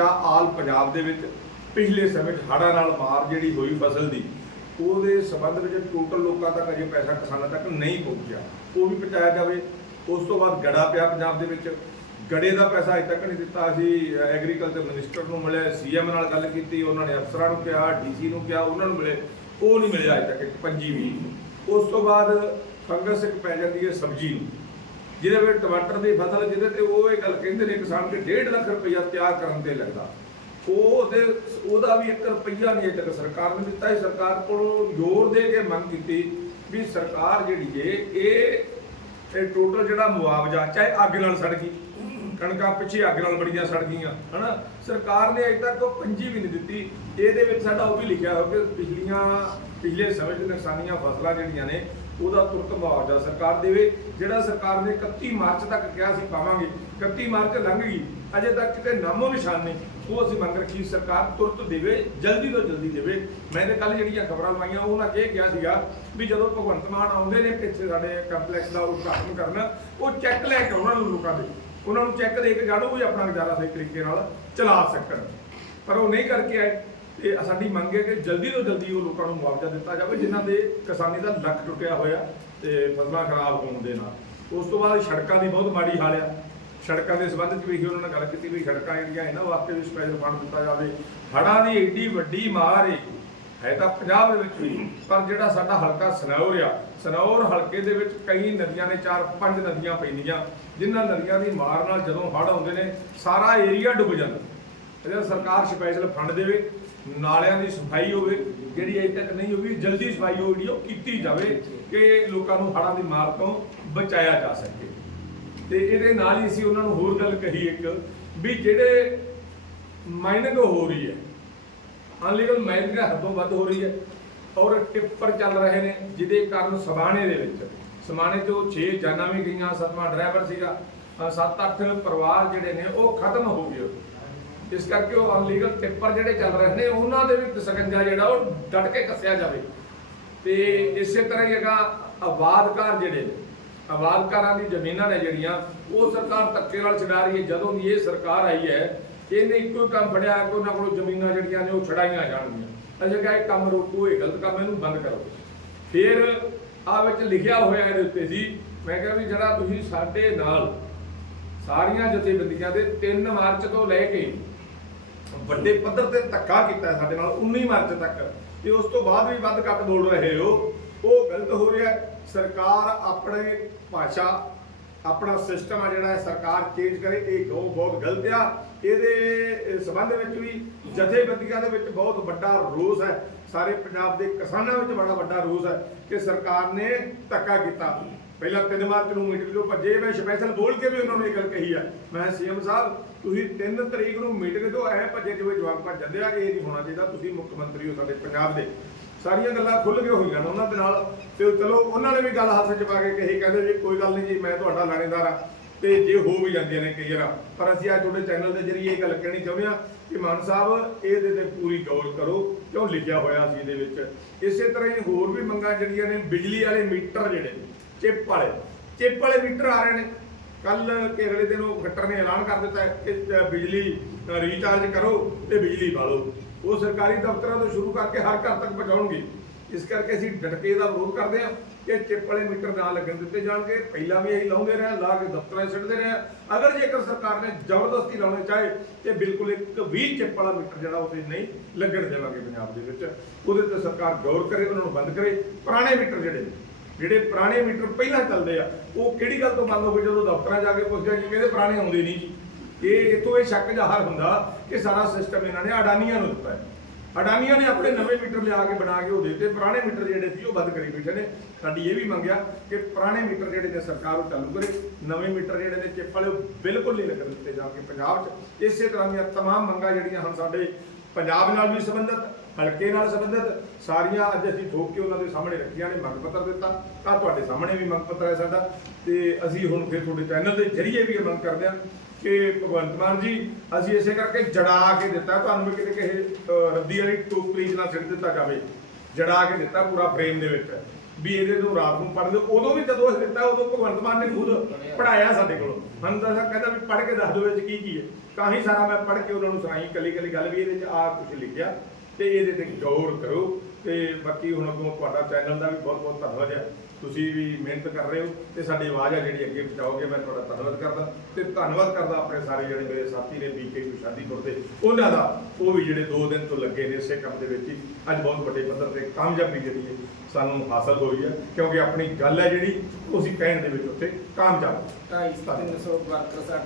ਜਾਂ ਆਲ ਪੰਜਾਬ ਦੇ ਵਿੱਚ ਪਿਛਲੇ ਸਮੇਂ 'ਚ ਹੜ੍ਹਾਂ ਨਾਲ ਮਾਰ ਜਿਹੜੀ ਹੋਈ ਫਸਲ ਦੀ, ਉਹਦੇ ਸੰਬੰਧ ਵਿੱਚ ਟੋਟਲ ਲੋਕਾਂ ਤੱਕ ਅਜੇ ਪੈਸਾ ਕਿਸਾਨਾਂ ਤੱਕ ਨਹੀਂ ਪਹੁੰਚਿਆ। ਉਹ ਵੀ ਪਹੁੰਚਾਇਆ ਜਾਵੇ। ਉਸ ਤੋਂ ਬਾਅਦ ਗੜਾ ਪਿਆ ਪੰਜਾਬ ਦੇ ਵਿੱਚ। ਗੜੇ ਦਾ ਪੈਸਾ ਅਜੇ ਤੱਕ ਨਹੀਂ ਦਿੱਤਾ। ਅਸੀਂ ਐਗਰੀਕਲਚਰ ਮਿਨਿਸਟਰ ਨੂੰ ਮਿਲੇ ਸੀਐਮ ਨਾਲ ਗੱਲ ਕੀਤੀ, ਉਹਨਾਂ ਨੇ ਅਫਸਰਾਂ ਨੂੰ ਕਿਹਾ ਡੀਸੀ ਨੂੰ ਕਿਹਾ, ਉਹਨਾਂ ਨੂੰ ਮਿਲੇ। ਉਹ ਨਹੀਂ ਮਿਲਿਆ ਅਜੇ ਤੱਕ ਇੱਕ ਪੰਜੀ ਵੀ ਉਸ ਤੋਂ ਬਾਅਦ ਫੰਗਸ ਇੱਕ ਪੈ ਜਾਂਦੀ ਹੈ ਸਬਜ਼ੀ ਨੂੰ। ਜਿਹਦੇ ਵਿੱਚ ਟਮਾਟਰ ਦੀ ਫਸਲ ਜਿਹਦੇ ਤੇ ਉਹ ਇਹ ਗੱਲ ਕਹਿੰਦੇ ਨੇ ਕਿਸਾਨ ਕਿ 1.5 ਲੱਖ ਰੁਪਈਆ ਤਿਆਰ ਕਰਨ ਤੇ ਲੱਗਦਾ। ਉਹ ਉਹਦੇ ਉਹਦਾ ਵੀ 1 ਰੁਪਈਆ ਨਹੀਂ ਅਜੇ ਤੱਕ ਸਰਕਾਰ ਨੇ ਦਿੱਤਾ। ਹੈ ਸਰਕਾਰ ਕੋਲੋਂ ਜ਼ੋਰ ਦੇ ਕੇ ਮੰਗ ਕੀਤੀ ਵੀ ਸਰਕਾਰ ਜਿਹੜੀ ਏ ਇਹ ਇਹ ਟੋਟਲ ਜਿਹੜਾ ਮੁਆਵਜ਼ਾ, ਚਾਹੇ ਅੱਗ ਨਾਲ ਸੜ ਗਈ, ਕਣਕਾਂ ਪਿੱਛੇ ਅੱਗ ਨਾਲ ਬੜੀਆਂ ਸੜ ਗਈਆਂ, ਹਨਾ? ਸਰਕਾਰ ਨੇ ਅਜੇ ਤੱਕ ਉਹ ਪੰਜੀ ਵੀ ਨਹੀਂ ਦਿੱਤੀ। ਇਹਦੇ ਵਿੱਚ ਸਾਡਾ ਉਹ ਵੀ ਲਿਖਿਆ ਹੋਇਆ ਕਿ ਪਿਛਲੀਆਂ, ਪਿਛਲੇ ਸਮੇਂ 'ਚ ਨੁਕਸਾਨੀਆਂ ਫਸਲਾਂ ਜਿਹੜੀਆਂ ਨੇ ਉਹਦਾ ਤੁਰਤ ਮੁਆਵਜ਼ਾ ਸਰਕਾਰ ਦੇਵੇ, ਜਿਹੜਾ ਸਰਕਾਰ ਨੇ 31 ਮਾਰਚ ਤੱਕ ਕਿਹਾ ਸੀ ਪਾਵਾਂਗੇ 31 ਮਾਰਚ ਲੰਘ ਗਈ, ਅਜੇ ਤੱਕ ਕਿਤੇ ਨਾਮੋ ਨਿਸ਼ਾਨ ਨਹੀਂ, ਉਹ ਅਸੀਂ ਮੰਗ ਰੱਖੀ ਸਰਕਾਰ ਤੁਰਤ ਦੇਵੇ, ਜਲਦੀ ਤੋਂ ਜਲਦੀ ਦੇਵੇ। ਮੈਂ ਤੇ ਕੱਲ ਜਿਹੜੀਆਂ ਖਬਰਾਂ ਲਵਾਈਆਂ, ਉਹਨਾਂ 'ਚ ਇਹ ਕਿਹਾ ਸੀਗਾ ਵੀ ਜਦੋਂ ਭਗਵੰਤ ਮਾਨ ਆਉਂਦੇ ਨੇ ਪਿੱਛੇ ਸਾਡੇ ਕੰਪਲੈਕਸ ਦਾ ਉਦਘਾਟਨ ਕਰਨ, ਉਹ ਚੈੱਕ ਲੈ ਕੇ ਉਹਨਾਂ ਨੂੰ ਲੋਕਾਂ ਦੇ, ਉਹਨਾਂ ਨੂੰ ਚੈੱਕ ਦੇ ਕੇ ਜਾਣੋ ਵੀ ਆਪਣਾ ਗੁਜ਼ਾਰਾ ਸਹੀ ਤਰੀਕੇ ਨਾਲ ਚਲਾ ਸਕਣ। ਪਰ ਉਹ ਨਹੀਂ ਕਰਕੇ ਆਏ। ਤੇ ਸਾਡੀ ਮੰਗ ਹੈ ਕਿ ਜਲਦੀ ਤੋਂ ਜਲਦੀ ਉਹ ਲੋਕਾਂ ਨੂੰ ਮੁਆਵਜ਼ਾ ਦਿੱਤਾ ਜਾਵੇ, ਜਿਨ੍ਹਾਂ ਦੇ ਕਿਸਾਨੀ ਦਾ ਲੱਕ ਟੁੱਟਿਆ ਹੋਇਆ ਤੇ ਫਸਲਾਂ ਖਰਾਬ ਹੋਣ ਦੇ ਨਾਲ। ਉਸ ਤੋਂ ਬਾਅਦ ਸੜਕਾਂ ਦੀ ਬਹੁਤ ਮਾੜੀ ਹਾਲ ਆ। ਸੜਕਾਂ ਦੇ ਸੰਬੰਧ ਵਿੱਚ ਵੀ ਉਹਨਾਂ ਨੇ ਗੱਲ ਕੀਤੀ ਵੀ ਸੜਕਾਂ ਜਿਹੜੀਆਂ ਇਹਨਾਂ ਵਾਸਤੇ ਵੀ ਸਪੈਸ਼ਲ ਫੰਡ ਦਿੱਤਾ ਜਾਵੇ। ਹੜ੍ਹਾਂ ਦੀ ਏਡੀ ਵੱਡੀ ਮਾਰ ਹੈ ਹੈ ਤਾਂ ਪੰਜਾਬ ਦੇ ਵਿੱਚ ਵੀ, ਪਰ ਜਿਹੜਾ ਸਾਡਾ ਹਲਕਾ ਸਨੌਰ ਆ, ਸਨੌਰ ਹਲਕੇ ਦੇ ਵਿੱਚ ਕਈ ਨਦੀਆਂ ਨੇ, ਚਾਰ ਪੰਜ ਨਦੀਆਂ ਪੈਂਦੀਆਂ, ਜਿਨ੍ਹਾਂ ਨਦੀਆਂ ਦੀ ਮਾਰ ਨਾਲ ਜਦੋਂ ਹੜ੍ਹ ਆਉਂਦੇ ਨੇ, ਸਾਰਾ ਏਰੀਆ ਡੁੱਬ ਜਾਂਦਾ। ਇਹਦਾ ਸਰਕਾਰ ਸਪੈਸ਼ਲ ਫੰਡ ਦੇਵੇ, ਨਾਲਿਆਂ ਦੀ ਸਫ਼ਾਈ ਹੋਵੇ, ਜਿਹੜੀ ਅਜੇ ਤੱਕ ਨਹੀਂ ਹੋਈ, ਜਲਦੀ ਸਫ਼ਾਈ ਹੋ ਜਿਹੜੀ ਉਹ ਕੀਤੀ ਜਾਵੇ ਕਿ ਲੋਕਾਂ ਨੂੰ ਹੜ੍ਹਾਂ ਦੀ ਮਾਰ ਤੋਂ ਬਚਾਇਆ ਜਾ ਸਕੇ। ਤੇ ਇਹਦੇ ਨਾਲ ਹੀ ਅਸੀਂ ਉਹਨਾਂ ਨੂੰ ਹੋਰ ਗੱਲ ਕਹੀ ਇੱਕ, ਵੀ ਜਿਹੜੇ ਮਾਈਨਿੰਗ ਹੋ ਰਹੀ ਹੈ ਅਨਲੀਗਲ ਮਾਈਨਿੰਗ ਹੱਦੋਂ ਵੱਧ ਹੋ ਰਹੀ ਹੈ, ਔਰ ਟਿੱਪਰ ਚੱਲ ਰਹੇ ਨੇ, ਜਿਹਦੇ ਕਾਰਨ ਸਵਾਣੇ ਦੇ ਵਿੱਚ ਸਮਾਣੇ ਤੋਂ 6 ਜਾਨਾਂ ਵੀ ਗਈਆਂ ਸਤਵਾਂ ਡਰਾਈਵਰ ਸੀਗਾ 7-8 ਪਰਿਵਾਰ ਜਿਹੜੇ ਨੇ, ਉਹ ਖਤਮ ਹੋ ਗਏ। ਇਸ ਕਰਕੇ ਉਹ ਅਨਲੀਗਲ ਟਿੱਪਰ ਜਿਹੜੇ ਚੱਲ ਰਹੇ ਨੇ, ਉਹਨਾਂ ਦੇ ਵੀ ਸਕੰਜਾ ਜਿਹੜਾ ਉਹ ਡਟ ਕੇ ਕੱਸਿਆ ਜਾਵੇ। ਤੇ ਇਸੇ ਤਰ੍ਹਾਂ ਹੀ ਹੈਗਾ ਆਬਾਦਕਾਰ ਜਿਹੜੇ ਨੇ ਆਬਾਦਕਾਰਾਂ ਦੀ ਜ਼ਮੀਨਾਂ ਨੇ ਜਿਹੜੀਆਂ, ਉਹ ਸਰਕਾਰ ਧੱਕੇ ਨਾਲ ਛਡਾ ਰਹੀ ਹੈ। ਜਦੋਂ ਦੀ ਇਹ ਸਰਕਾਰ ਆਈ ਹੈ, ਇਹਨੇ ਇੱਕੋ ਹੀ ਕੰਮ ਫੜਿਆ ਕਿ ਉਹਨਾਂ ਕੋਲੋਂ ਜ਼ਮੀਨਾਂ ਜਿਹੜੀਆਂ ਨੇ ਉਹ ਛਡਾਈਆਂ ਜਾਣਗੀਆਂ। ਅਸੀਂ ਕਿ ਇਹ ਕੰਮ ਰੋਕੋ, ਇਹ ਗਲਤ ਕੰਮ, ਇਹਨੂੰ ਬੰਦ ਕਰੋ। ਫਿਰ ਆ ਵਿੱਚ ਲਿਖਿਆ ਹੋਇਆ ਇਹਦੇ ਉੱਤੇ ਸੀ ਮੈਂ ਕਿਹਾ ਵੀ ਜਿਹੜਾ ਤੁਸੀਂ ਸਾਡੇ ਨਾਲ ਸਾਰੀਆਂ ਜਥੇਬੰਦੀਆਂ ਦੇ 3 ਮਾਰਚ ਤੋਂ ਲੈ ਕੇ ਵੱਡੇ ਪੱਧਰ ਤੇ ਧੱਕਾ ਕੀਤਾ ਸਾਡੇ ਨਾਲ 19 ਮਾਰਚ ਤੱਕ। ਤੇ ਉਸ ਤੋਂ ਬਾਅਦ ਵੀ ਵੱਧ ਘੱਟ ਬੋਲ ਰਹੇ ਹੋ। ਉਹ ਗਲਤ ਹੋ ਰਿਹਾ ਸਰਕਾਰ ਆਪਣੇ ਭਾਸ਼ਾ ਆਪਣਾ ਸਿਸਟਮ ਆ ਜਿਹੜਾ ਹੈ, ਸਰਕਾਰ ਚੇਂਜ ਕਰੇ, ਇਹ ਗੋ ਬਹੁਤ ਗਲਤ ਆ। ਇਹਦੇ ਸਬੰਧ ਵਿੱਚ ਵੀ ਜਥੇਬੰਦੀਆਂ ਦੇ ਵਿੱਚ ਬਹੁਤ ਵੱਡਾ ਰੋਸ ਹੈ। ਸਾਰੇ ਪੰਜਾਬ ਦੇ ਕਿਸਾਨਾਂ ਵਿੱਚ ਬੜਾ ਵੱਡਾ ਰੋਸ ਹੈ ਕਿ ਸਰਕਾਰ ਨੇ ਧੱਕਾ ਕੀਤਾ। ਪਹਿਲਾਂ 3 ਮਾਰਚ ਨੂੰ ਮੀਟਿੰਗ ਤੋਂ ਭੱਜੇ, ਮੈਂ ਸਪੈਸ਼ਲ ਬੋਲ ਕੇ ਵੀ ਉਹਨਾਂ ਨੂੰ ਇਹ ਗੱਲ ਕਹੀ ਆ। ਮੈਂ ਸੀਐਮ ਸਾਹਿਬ, ਤੁਸੀਂ 3 ਤਰੀਕ ਨੂੰ ਮੀਟਿੰਗ ਤੋਂ ਐ ਭੱਜੇ, ਜਿਵੇਂ ਜਵਾਬ ਭੱਜ ਜਾਂਦੇ ਆ, ਇਹ ਨਹੀਂ ਹੋਣਾ ਚਾਹੀਦਾ। ਤੁਸੀਂ ਮੁੱਖ ਮੰਤਰੀ ਹੋ ਸਾਡੇ ਪੰਜਾਬ ਦੇ। ਸਾਰੀਆਂ ਗੱਲਾਂ ਖੁੱਲ ਕੇ ਹੋਈਆਂ ਨੇ ਉਹਨਾਂ ਦੇ ਨਾਲ। ਤੇ ਚਲੋ, ਉਹਨਾਂ ਨੇ ਵੀ ਗੱਲ ਹੱਥ 'ਚ ਪਾ ਕੇ ਕਹੀ, ਕਹਿੰਦੇ ਜੀ, ਕੋਈ ਗੱਲ ਨਹੀਂ ਜੀ, ਮੈਂ ਤੁਹਾਡਾ ਲਾਣੇਦਾਰ ਆ ਤੇ ਜੇ ਹੋ ਵੀ ਜਾਂਦੀਆਂ ਨੇ ਕਈ ਵਾਰ। ਪਰ ਅਸੀਂ ਅੱਜ ਤੁਹਾਡੇ ਚੈਨਲ ਦੇ ਜ਼ਰੀਏ ਇਹ ਗੱਲ ਕਹਿਣੀ ਚਾਹੁੰਦੇ ਆ ਕਿ ਮਾਨ ਸਾਹਿਬ, ਇਹਦੇ ਤੇ ਪੂਰੀ ਗੌਰ ਕਰੋ, ਕਿਉਂ ਲਿਖਿਆ ਹੋਇਆ ਸੀ ਇਹਦੇ ਵਿੱਚ। ਇਸੇ ਤਰ੍ਹਾਂ ਹੀ ਹੋਰ ਵੀ ਮੰਗਾਂ ਜਿਹੜੀਆਂ ਨੇ, ਬਿਜਲੀ ਵਾਲੇ ਮੀਟਰ ਜਿਹੜੇ ਚਿੱਪ ਵਾਲੇ। ਚਿੱਪ ਵਾਲੇ ਮੀਟਰ ਆ ਰਹੇ ਨੇ। ਕੱਲ ਕੇ ਅਗਲੇ ਦਿਨ ਉਹ ਖੱਟਰ ਨੇ ਐਲਾਨ ਕਰ ਦਿੱਤਾ ਕਿ ਬਿਜਲੀ ਰੀਚਾਰਜ ਕਰੋ ਤੇ ਬਿਜਲੀ ਬਾਲੋ ਉਹ ਸਰਕਾਰੀ ਦਫ਼ਤਰਾਂ ਤੋਂ ਸ਼ੁਰੂ ਕਰਕੇ ਹਰ ਘਰ ਤੱਕ ਪਹੁੰਚਾਉਣਗੇ। ਇਸ ਕਰਕੇ ਅਸੀਂ ਡਟਕੇ ਦਾ ਵਿਰੋਧ ਕਰਦੇ ਹਾਂ ਕਿ ਚਿੱਪ ਵਾਲੇ ਮੀਟਰ ਨਾ ਲੱਗਣ ਦਿੱਤੇ ਜਾਣਗੇ। ਪਹਿਲਾਂ ਵੀ ਅਸੀਂ ਲਾਉਂਦੇ ਰਹੇ ਲਾ ਕੇ ਦਫ਼ਤਰਾਂ 'ਚ ਸਿੱਟਦੇ ਰਹੇ ਅਗਰ ਜੇਕਰ ਸਰਕਾਰ ਨੇ ਜ਼ਬਰਦਸਤੀ ਲਾਉਣੇ ਚਾਹੇ, ਤੇ ਬਿਲਕੁਲ ਇੱਕ ਵੀ ਚਿੱਪ ਵਾਲਾ ਮੀਟਰ ਜਿਹੜਾ ਉਹਦੇ ਨਹੀਂ ਲੱਗਣ ਦੇਵਾਂਗੇ ਪੰਜਾਬ ਦੇ ਵਿੱਚ। ਉਹਦੇ ਤੇ ਸਰਕਾਰ ਗੌਰ ਕਰੇ, ਉਹਨਾਂ ਨੂੰ ਬੰਦ ਕਰੇ। ਪੁਰਾਣੇ ਮੀਟਰ ਜਿਹੜੇ ਨੇ, ਜਿਹੜੇ ਪੁਰਾਣੇ ਮੀਟਰ ਪਹਿਲਾਂ ਚੱਲਦੇ ਆ, ਉਹ ਕਿਹੜੀ ਗੱਲ ਤੋਂ ਬੰਦ ਹੋ ਗਏ? ਜਦੋਂ ਦਫ਼ਤਰਾਂ ਜਾ ਕੇ ਪੁੱਛਦੇ ਆ ਕਿ ਕਹਿੰਦੇ ਪੁਰਾਣੇ ਆਉਂਦੇ ਨਹੀਂ। ਜੀ ਇਹ ਇਤੋਂ ਇਹ ਸ਼ੱਕ ਜ਼ਾਹਰ ਹੁੰਦਾ ਕਿ ਸਾਰਾ ਸਿਸਟਮ ਇਹਨਾਂ ਨੇ ਅਡਾਨੀਆਂ ਨੂੰ ਦਿੱਤਾ ਹੈ ਅਡਾਨੀਆਂ ਨੇ ਆਪਣੇ ਨਵੇਂ ਮੀਟਰ ਲਿਆ ਕੇ ਬਣਾ ਕੇ ਉਹ ਦਿੱਤੇ ਪੁਰਾਣੇ ਮੀਟਰ ਜਿਹੜੇ ਸੀ ਉਹ ਬੰਦ ਕਰੀ ਬੈਠੇ ਨੇ ਸਾਡੀ ਇਹ ਵੀ ਮੰਗਿਆ ਕਿ ਪੁਰਾਣੇ ਮੀਟਰ ਜਿਹੜੇ ਨੇ ਸਰਕਾਰ ਉਹ ਚਾਲੂ ਕਰੇ ਨਵੇਂ ਮੀਟਰ ਜਿਹੜੇ ਨੇ ਚਿੱਪ ਵਾਲੇ ਉਹ ਬਿਲਕੁਲ ਨਹੀਂ ਲੱਗਣ ਦਿੱਤੇ ਜਾਣਗੇ ਪੰਜਾਬ 'ਚ ਇਸੇ ਤਰ੍ਹਾਂ ਦੀਆਂ तमाम ਮੰਗਾਂ ਜਿਹੜੀਆਂ ਹਨ ਸਾਡੇ ਪੰਜਾਬ ਨਾਲ ਵੀ ਸੰਬੰਧਿਤ ਹਲਕੇ ਨਾਲ ਸੰਬੰਧਿਤ ਸਾਰੀਆਂ ਅੱਜ ਅਸੀਂ ਠੋਕ ਕੇ ਉਹਨਾਂ ਦੇ ਸਾਹਮਣੇ ਰੱਖੀਆਂ ਨੇ ਮੰਗ ਪੱਤਰ ਦਿੱਤਾ ਤਾਂ ਤੁਹਾਡੇ ਸਾਹਮਣੇ ਵੀ ਮੰਗ ਪੱਤਰ ਹੈ ਸਾਡਾ ਤੇ ਅਸੀਂ ਹੁਣ ਫਿਰ ਤੁਹਾਡੇ ਚੈਨਲ ਦੇ ਜ਼ਰੀਏ ਵੀ ਇਹ ਮੰਗ ਕਰਦੇ ਹਾਂ ਕਿ ਭਗਵੰਤ ਮਾਨ ਜੀ, ਅਸੀਂ ਇਸੇ ਕਰਕੇ ਜੜਾ ਕੇ ਦਿੱਤਾ। ਤੁਹਾਨੂੰ ਵੀ ਕਿਤੇ ਕਿਸੇ ਰੱਦੀ ਵਾਲੀ ਟੋਕਰੀ 'ਚ ਨਾ ਸਿੱਟ ਦਿੱਤਾ ਜਾਵੇ। ਜੜਾ ਕੇ ਦਿੱਤਾ ਪੂਰਾ ਫਰੇਮ ਦੇ ਵਿੱਚ। ਵੀ ਇਹਦੇ ਤੋਂ ਰਾਤ ਨੂੰ ਪੜ੍ਹ ਲਿਓ। ਉਦੋਂ ਵੀ ਜਦੋਂ ਅਸੀਂ ਦਿੱਤਾ, ਉਦੋਂ ਭਗਵੰਤ ਮਾਨ ਨੇ ਖੁਦ ਪੜਾਇਆ ਸਾਡੇ ਕੋਲੋਂ। ਸਾਨੂੰ ਤਾਂ ਕਹਿੰਦਾ ਵੀ ਪੜ੍ਹ ਕੇ ਦੱਸ ਦਿਓ ਇਹ 'ਚ ਕੀ ਕੀ ਹੈ। ਤਾਂ ਹੀ ਸਾਰਾ ਮੈਂ ਪੜ੍ਹ ਕੇ ਉਹਨਾਂ ਨੂੰ ਸੁਣਾਈ। ਕੱਲੀ ਕੱਲੀ ਗੱਲ ਵੀ ਇਹਦੇ 'ਚ ਆ ਕੁਝ ਲਿਖਿਆ। ਤੇ ਇਹਦੇ ਤੇ ਗੌਰ ਕਰੋ। ਤੇ ਬਾਕੀ ਹੁਣ ਅੱਗੋਂ ਤੁਹਾਡਾ ਚੈਨਲ ਦਾ ਵੀ ਬਹੁਤ ਬਹੁਤ ਧੰਨਵਾਦ ਹੈ। ਤੁਸੀਂ ਵੀ ਮਿਹਨਤ ਕਰ ਰਹੇ ਹੋ ਤੇ ਸਾਡੀ ਆਵਾਜ਼ ਆ ਜਿਹੜੀ ਅੱਗੇ ਪਹੁੰਚਾਓਗੇ ਮੈਂ ਤੁਹਾਡਾ ਧੰਨਵਾਦ ਕਰਦਾ। ਤੇ ਧੰਨਵਾਦ ਕਰਦਾ ਆਪਣੇ ਸਾਰੇ ਜਿਹੜੇ ਮੇਰੇ ਸਾਥੀ ਨੇ, ਬੀਕੇ ਨੂੰ ਸ਼ਾਦੀਪੁਰ ਦੇ ਉਹਨਾਂ ਦਾ ਉਹ ਵੀ ਜਿਹੜੇ 2 ਦਿਨ ਤੋਂ ਲੱਗੇ ਨੇ ਇਸੇ ਕੰਮ ਦੇ ਵਿੱਚ ਹੀ। ਅੱਜ ਬਹੁਤ ਵੱਡੇ ਪੱਧਰ ਤੇ ਕਾਮਯਾਬੀ ਜਿਹੜੀ ਹੈ, ਸਾਨੂੰ ਹਾਸਲ ਹੋਈ ਹੈ। ਕਿਉਂਕਿ ਆਪਣੀ ਗੱਲ ਹੈ ਜਿਹੜੀ, ਉਹ ਅਸੀਂ ਕਹਿਣ ਦੇ ਵਿੱਚ ਉੱਥੇ ਕਾਮਯਾਬ ਢਾਈ ਤਿੰਨ ਵਰਕਰ ਸਾਡਾ